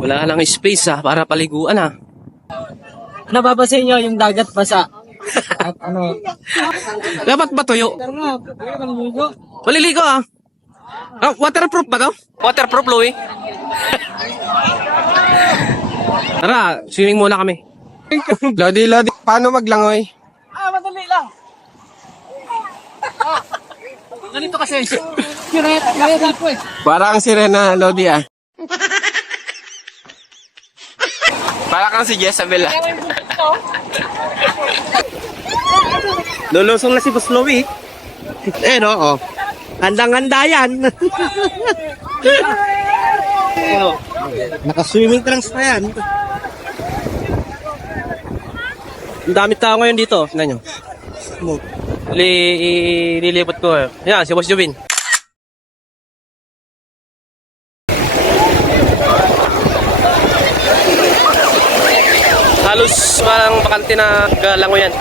Wala lang space para paliguan Napapansin nyo yung dagat basa. At ano? Dapat ba tuyo? Tara, maliligo. Maliligo waterproof ba to? Waterproof, Louie? Tara, swimming muna kami. Lodi, paano maglangoy? Madali lang. Ganito kasi. Kaya po eh. Parang sirena, Lodi Para kang si Jezabel Lulusong na si Boss Louie. No, Handang-handa yan. Naka-swimming trunks pa yan. Ang dami tao ngayon dito. Tignan nyo. Lilipot ko. Yan, si Boss Jubin. Halos parang bakante na galango yan.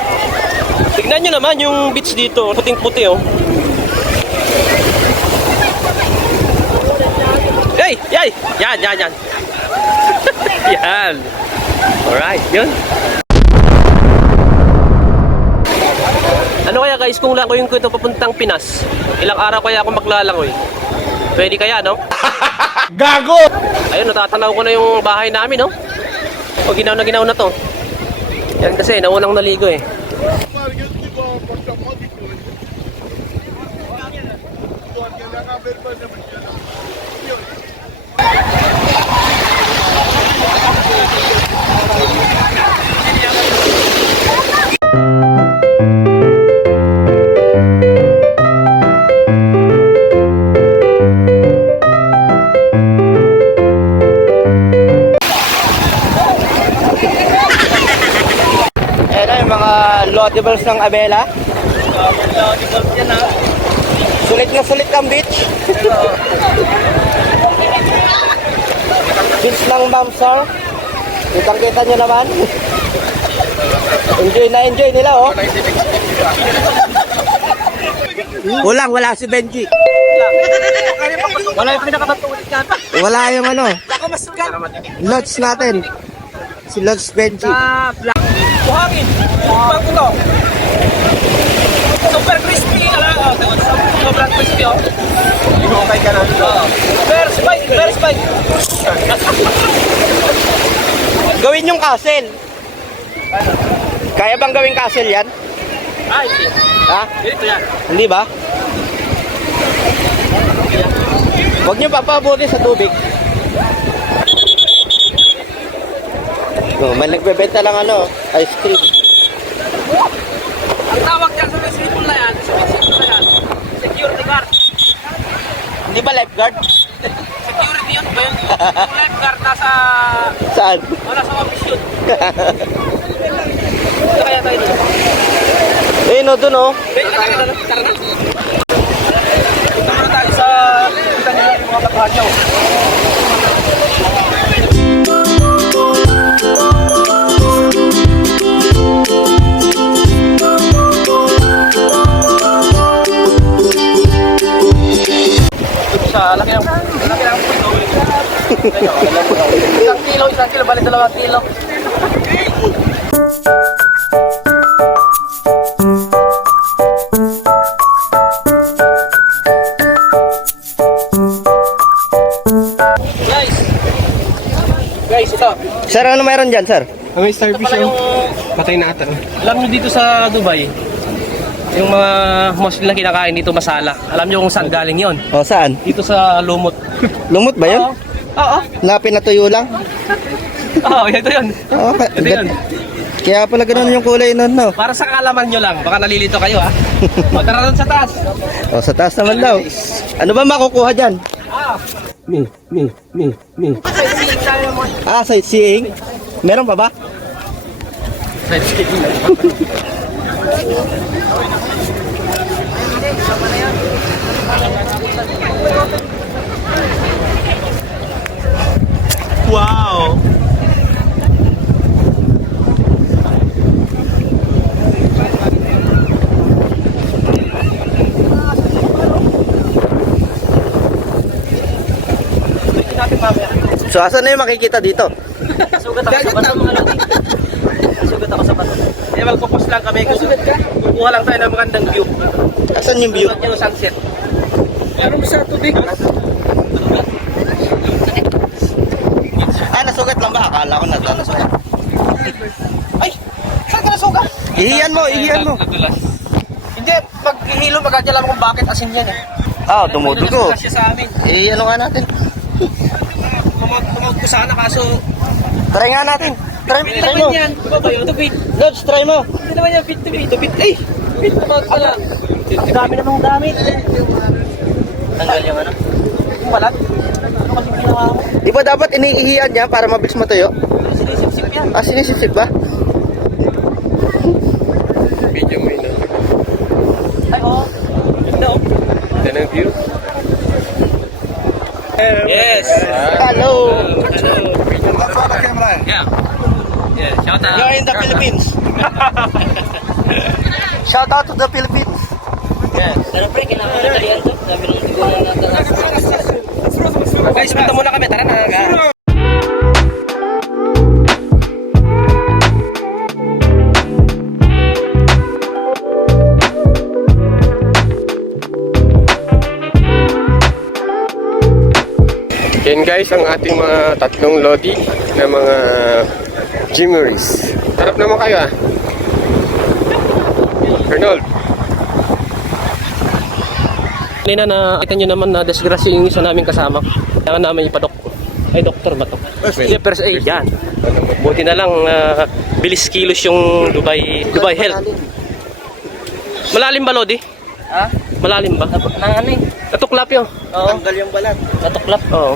Tignan nyo naman yung beach dito. Puting-puti Hey! Yay! Yan! Yan! Alright, yun. Ano kaya guys kung langoyin ko ito papuntang Pinas? Ilang araw kaya ako maglalangoy? Pwede kaya, no? Gago! Ayun, natatanaw ko na yung bahay namin, no? O ginaw na to. Yan kasi, naunang naligo Lodables ng Abela. Lodables yan Sulit na sulit ang beach. Beach ng Mamsar. Kitang-kita nyo naman. Enjoy nila Wala si Benji. Wala yung pinakatatulit ka. Wala yung Ako mas sikat. Lodge natin. Si Lodge Benji. Buhangin. Bago to. Super crispy. Sobrang crispy Okay ka na. Very spicy. Gawin yung castle. Kaya bang gawing castle yan? Hindi. Ha? Dito yan. Hindi ba? Huwag niyo papabuti sa tubig. May nagbebenta lang ice cream. Ang tawag dyan sa swimming na yan, security guard. Hindi ba lifeguard? Security yun ba yun? Yung lifeguard nasa... Saan? Wala sa office yun. Ito kaya tayo dito. Doon Tara na. Punta muna tayo sa... Kita nyo yung mga kapahagyaw. Laki ng puso. Isang kilo, bali 2 kilo. Guys, ito. Sir, ano mayroon dyan, sir? May starfish patay na ata. Alam nyo dito sa Dubai, yung mga mostly na kinakain dito masala. Alam nyo kung saan galing yon? Saan? Dito sa Lumot. Lumot ba yun? Oo. Na pinatuyo lang? Oo, ito yun. Ito yun. Kaya pala ganun yung kulay nun, no? Para sa kaalaman nyo lang, baka nalilito kayo O tara doon sa taas. Sa taas naman daw. Ano ba makukuha dyan? Me. Sightseeing? Meron pa ba? Sightseeing. Wow! So, asan na yung makikita dito? Sugat ako sa bato mga lodi. Sugat ako sa bato. Eh, magpupos lang kami. Kukuha lang tayo ng magandang view. Asan yung view? Sugat yun ng sunset. Meron ba sa tubig? Nasugat lang ba? Akala ko nasugat. Ay! Saan ka nasugat? Ihiyan mo, ihiyan mo. Hindi, pag ihilo, magkakala mo kung bakit asin yan eh. Tumudugo. Nasugat siya sa amin. Ano nga natin? Tumawag ko sana kaso... Try nga natin. Try Hindi mo. naman yan. Diba ba yun? Tubig. Lods, try mo. Hindi naman yan. Fit to fit. Tubig. Ay! Fit tumawag ko lang. Ang dami namang gamit. Tanggal yung ano. Yung balat. Ano kasi ginawa mo? Di ba dapat iniihiyan niya para mabilis matuyo? Sinisip-sip yan. Sinisip ba? Medyo may na. Ay, oo. Ganda oh. Yan ang view. Yes! Hello! Yeah. Yeah, shout out. You're in the Philippines. Shout out to the Philippines. Pero pre, kailangan na talian to. Sabi nung tiguan na natin. Guys, punta muna kami. Tara na. Yan guys, ang ating mga tatlong lodi na mga Jimmeries. Harap naman kayo ah. Arnold. Kanina nakita nyo naman na disgrasya yung isa naming kasama. Kailangan namin ipadok. Ay, doktor ba to? Hindi, first aid. Yan. Buti na lang bilis kilos yung Dubai Health. Malalim ba, Lodi? Ha? Malalim ba? Nang ano eh? Natuklap yun. Oo. Tanggal yung balat. Natuklap. Oo.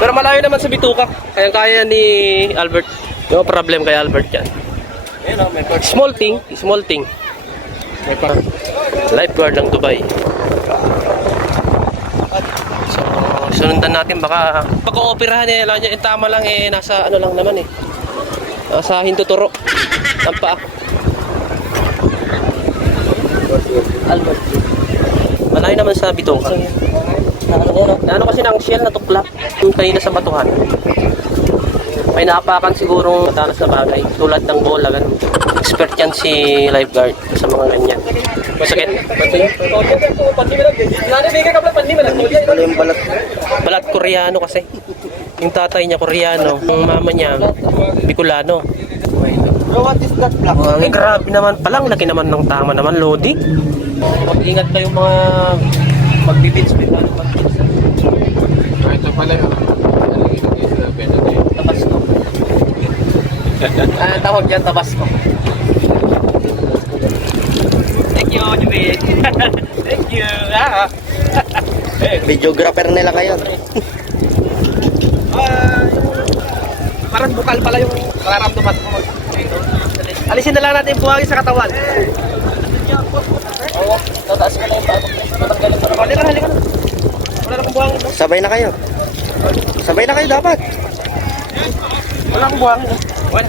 Pero malayo naman sa bituka. Kaya ni Albert. No problem kay Albert yan. Small thing. Lifeguard ng Dubai. So, sunundan natin baka pagka-operahan nila niya, tama lang nasa ano lang naman nasa hintuturo ng paa. Albert. Malayo naman sa bituka. Ano kasi ng shell na tukla yung kanina sa batuhan. May naapakan sigurong matalas na bagay tulad ng bola ganun. Expert yan si lifeguard sa mga ganyan. Masakit. Tanggal yung balat. Balat Koreano kasi. Yung tatay niya Koreano, yung mama niya Bicolano. Bro, what is that black? Ay, grabe naman. Palang laki naman ng tama naman, Lodi. Mag-ingat kayong mga magbibits. Ito pala yung Tabasco. Tawag dyan, Tabasco. Thank you, Jimmy. Thank you. Videographer nila kayo. Parang bukal pala yung nararamdaman ko. Alisin na lang natin yung buhangin sa katawan. Oo, tataas ka na yung bago. Halika na. Wala na kong buhangin. No? Sabay na kayo. Sabay na kayo dapat. Wala akong buhangin. Wala.